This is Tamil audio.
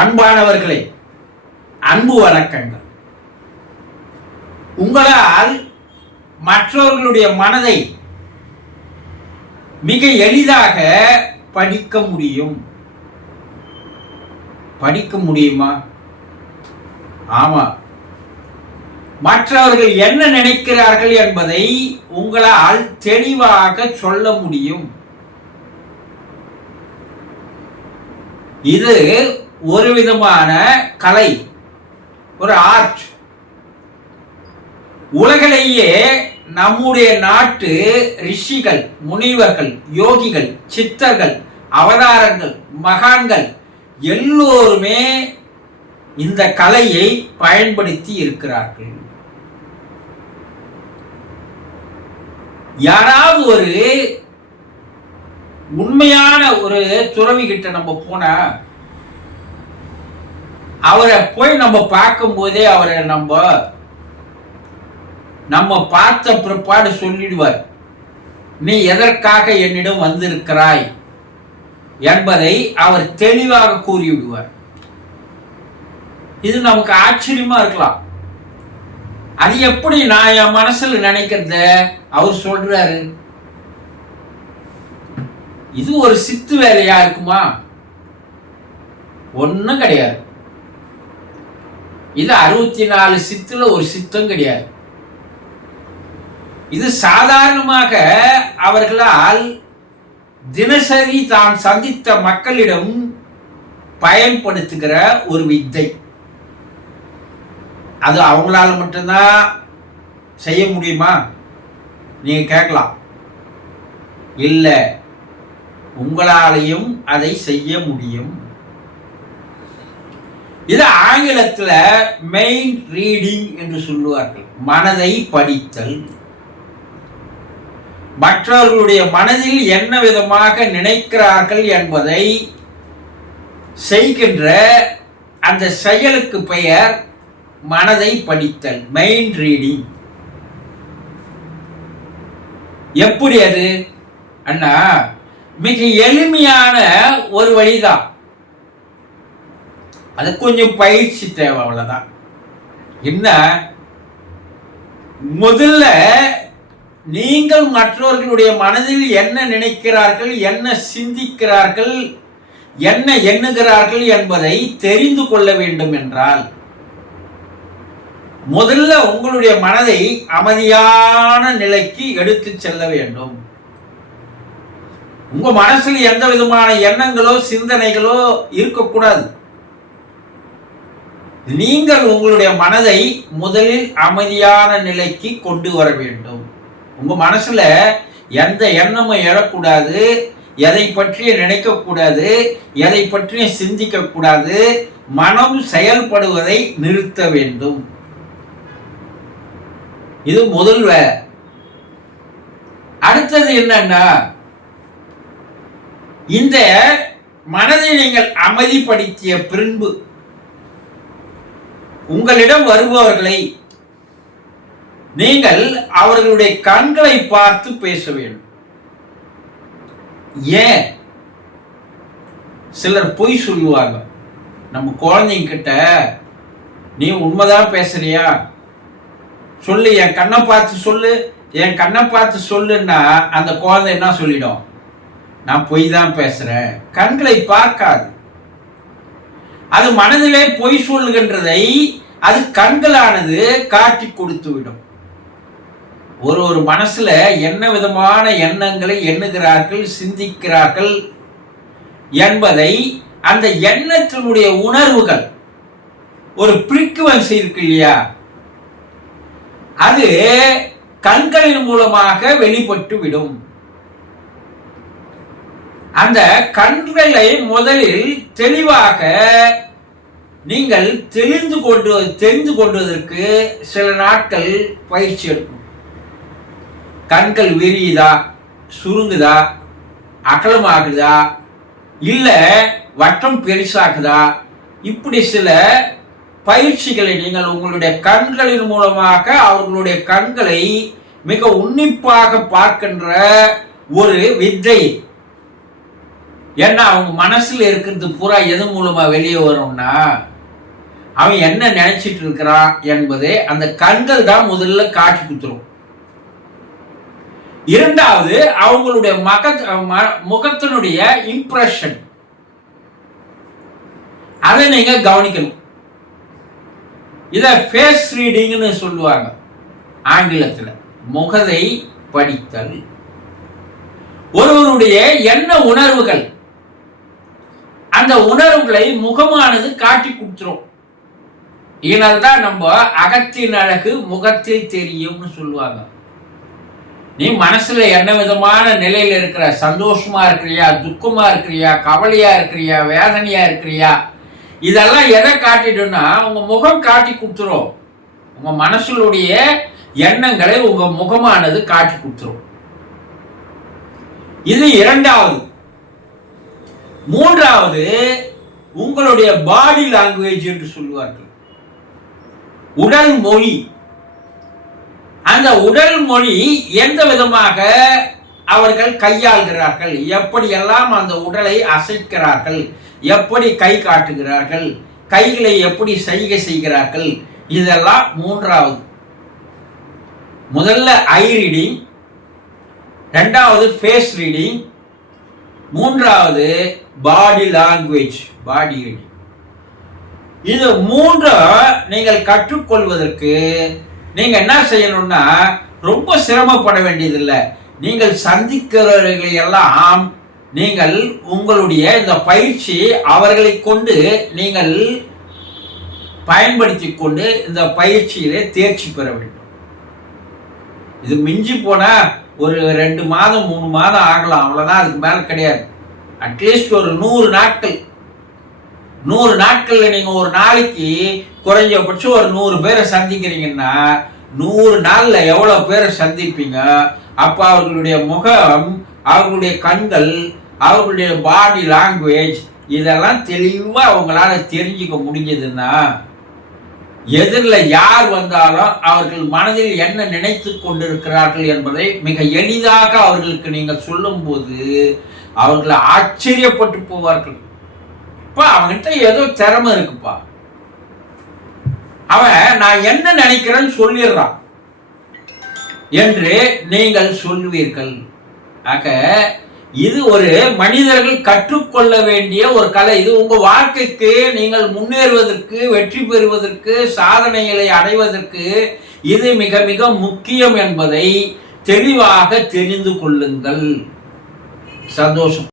அன்பானவர்களே, அன்பு வணக்கங்கள். உங்களால் மற்றவர்களுடைய மனதை மிக எளிதாக படிக்க முடியும். படிக்க முடியுமா? ஆமா. மற்றவர்கள் என்ன நினைக்கிறார்கள் என்பதை உங்களால் தெளிவாக சொல்ல முடியும். இது ஒரு விதமான கலை, ஒரு ஆர்ட். உலகிலேயே நம்முடைய நாட்டு ரிஷிகள், முனிவர்கள், யோகிகள், சித்தர்கள், அவதாரங்கள், மகான்கள் எல்லோருமே இந்த கலையை பயன்படுத்தி இருக்கிறார்கள். யாராவது ஒரு உண்மையான ஒரு துறவி கிட்ட நம்ம போனா அவரை போய் நம்ம பார்க்கும் போதே அவரை நம்ம பார்த்த பிற்பாடு சொல்லிடுவார், நீ எதற்காக என்னிடம் வந்திருக்கிறாய் என்பதை அவர் தெளிவாக கூறிவிடுவார். இது நமக்கு ஆச்சரியமா இருக்கலாம். அது எப்படி நான் என் மனசுல நினைக்கிறத அவர் சொல்றாரு? இது ஒரு சித்து வேலையா இருக்குமா? ஒன்னும் கிடையாது. இது 64 சித்துல ஒரு சித்தம் கிடையாது. இது சாதாரணமாக அவர்களால் தினசரி தான் சந்தித்த மக்களிடம் பயன்படுத்துகிற ஒரு வித்தை. அது அவங்களால மட்டும்தான் செய்ய முடியுமா? நீங்க கேட்கலாம். இல்லை, உங்களாலையும் அதை செய்ய முடியும். இது ஆங்கிலத்தில் மெயின் ரீடிங் என்று சொல்லுவார்கள். மனதை படித்தல். மற்றவர்களுடைய மனதில் என்ன விதமாக நினைக்கிறார்கள் என்பதை செய்கின்ற அந்த செயலுக்கு பெயர் மனதை படித்தல், மெயின் ரீடிங். எப்படி அது அண்ணா? மிக எளிமையான ஒரு வழிதான். அது கொஞ்சம் பயிற்சி தேவை, அவ்வளவுதான். என்ன? முதல்ல நீங்கள் மற்றவர்களுடைய மனதில் என்ன நினைக்கிறார்கள், என்ன சிந்திக்கிறார்கள், என்ன எண்ணுகிறார்கள் என்பதை தெரிந்து கொள்ள வேண்டும் என்றால் முதல்ல உங்களுடைய மனதை அமைதியான நிலைக்கு எடுத்து செல்ல வேண்டும். உங்க மனசில் எந்த விதமான எண்ணங்களோ சிந்தனைகளோ இருக்கக்கூடாது. நீங்கள் உங்களுடைய மனதை முதலில் அமைதியான நிலைக்கு கொண்டு வர வேண்டும். உங்க மனசுல எந்த எண்ணமும் எழக்கூடாது, எதை பற்றிய நினைக்கக்கூடாது, எதை பற்றிய சிந்திக்க கூடாது. மனம் செயல்படுவதை நிறுத்த வேண்டும். இது முதல் வேலை. அடுத்தது என்னன்னா, இந்த மனதை நீங்கள் அமைதிப்படுத்திய பின்பு உங்களிடம் வருபவர்களை நீங்கள் அவர்களுடைய கண்களை பார்த்து பேச வேண்டும். ஏன்? சிலர் பொய் சொல்லுவாங்க. நம்ம குழந்தைங்க கிட்ட, நீ உண்மைதான் பேசுறியா சொல்லு, என் கண்ணை பார்த்து சொல்லு, என் கண்ணை பார்த்து சொல்லுன்னா அந்த குழந்தை என்ன சொல்லிடும்? நான் பொய் தான் பேசுறேன். கண்களை பார்க்காது. அது மனதிலே பொய் சொல்லுகின்றதை அது கண்களானது காட்டி கொடுத்து விடும். ஒரு மனசுல என்ன விதமான எண்ணங்களை எண்ணுகிறார்கள், சிந்திக்கிறார்கள் என்பதை அந்த எண்ணத்தினுடைய உணர்வுகள், ஒரு ஃப்ரீக்குவன்சி இருக்கு இல்லையா, அது கண்களின் மூலமாக வெளிப்பட்டு விடும். அந்த கண்களை முதலில் தெளிவாக நீங்கள் தெரிந்து கொள்வதற்கு சில நாட்கள் பயிற்சி எடுக்கும். கண்கள் விரியுதா, சுருங்குதா, அகலமாகுதா, இல்ல வட்டம் பெருசாகுதா, இப்படி சில பயிற்சிகளை நீங்கள் உங்களுடைய கண்களின் மூலமாக அவர்களுடைய கண்களை மிக உன்னிப்பாக பார்க்கின்ற ஒரு வித்தை. ஏன்னா அவங்க மனசுல இருக்கிறது பூரா எது மூலமா வெளியே வரும்னா, அவன் என்ன நினைச்சிட்டு இருக்கிறான் என்பதை அந்த கண்கள் தான் முதல்ல காட்சி குத்துரும். இரண்டாவது அவங்களுடைய முகத்தினுடைய இம்ப்ரெஷன், அதை நீங்க கவனிக்கணும். இத ஃபேஸ் ரீடிங்னு சொல்லுவாங்க ஆங்கிலத்துல. முகத்தை படித்தல். ஒருவருடைய என்ன உணர்வுகள், அந்த உணர்வுகளை முகமானது காட்டி கொடுத்துரும். இதனால்தான் நம்ம அகத்தின் அழகு முகத்தில் தெரியும்னு சொல்லுவாங்க. நீ மனசுல என்ன விதமான நிலையில இருக்கிற, சந்தோஷமா இருக்கிறியா, துக்கமா இருக்கிறியா, கவலையா இருக்கிறியா, வேதனையா இருக்கிறியா, இதெல்லாம் எதை காட்டிடும்னா உங்க முகம் காட்டி கொடுத்துரும். உங்க மனசுடைய எண்ணங்களை உங்க முகமானது காட்டி கொடுத்துரும். இது இரண்டாவது. மூன்றாவது உங்களுடைய பாடி லாங்குவேஜ் என்று சொல்லுவார்கள், உடல் மொழி. அந்த உடல் மொழி எந்த விதமாக அவர்கள் கையாள்கிறார்கள், எப்படியெல்லாம் அந்த உடலை அசைக்கிறார்கள், எப்படி கை காட்டுகிறார்கள், கைகளை எப்படி செய்கை செய்கிறார்கள், இதெல்லாம் மூன்றாவது. முதல்ல ஐ ரீடிங், இரண்டாவது ஃபேஸ் ரீடிங், மூன்றாவது பாடி லாங்குவேஜ், பாடி ரீடிங். இது மூன்றும் நீங்கள் கற்றுக்கொள்வதற்கு நீங்க என்ன செய்யணும்னா ரொம்ப சிரமப்பட வேண்டியதில்லை. நீங்கள் சந்திக்கிறவர்களை எல்லாம் நீங்கள் உங்களுடைய இந்த பயிற்சி அவர்களை கொண்டு நீங்கள் பயன்படுத்தி கொண்டு இந்த பயிற்சியிலே தேர்ச்சி பெற வேண்டும். இது மிஞ்சி போனா ஒரு 2 மாதம் 3 மாதம் ஆகலாம், அவ்வளவுதான், அதுக்கு மேல கிடையாது. அட்லீஸ்ட் ஒரு 100 நாட்கள், 100 நாட்கள்ல நீங்க ஒரு நாளைக்கு குறைஞ்சபட்சம் ஒரு 100 பேரை சந்திக்கிறீங்கன்னா 100 நாள்ல எவ்வளவு பேரை சந்திப்பீங்க? அப்ப அவர்களுடைய முகம், அவர்களுடைய கண்கள், அவர்களுடைய பாடி லாங்குவேஜ் இதெல்லாம் தெளிவா அவங்களால தெரிஞ்சுக்க முடிஞ்சதுன்னா எதிரில் யார் வந்தாலும் அவர்கள் மனதில் என்ன நினைத்து கொண்டிருக்கிறார்கள் என்பதை மிக எளிதாக அவர்களுக்கு நீங்கள் சொல்லும் போது அவர்கள் ஆச்சரியப்பட்டு போவார்கள். இப்ப அவன்கிட்ட ஏதோ திறமை இருக்குப்பா, அவன் நான் என்ன நினைக்கிறேன்னு சொல்லிடுறான் என்று நீங்கள் சொல்லுவீர்கள். ஆக இது ஒரு மனிதர்கள் கற்றுக்கொள்ள வேண்டிய ஒரு கலை. இது உங்க வாழ்க்கைக்கு நீங்கள் முன்னேறுவதற்கு, வெற்றி பெறுவதற்கு, சாதனைகளை அடைவதற்கு இது மிக மிக முக்கியம் என்பதை தெளிவாக தெரிந்து கொள்ளுங்கள். சந்தோஷம்.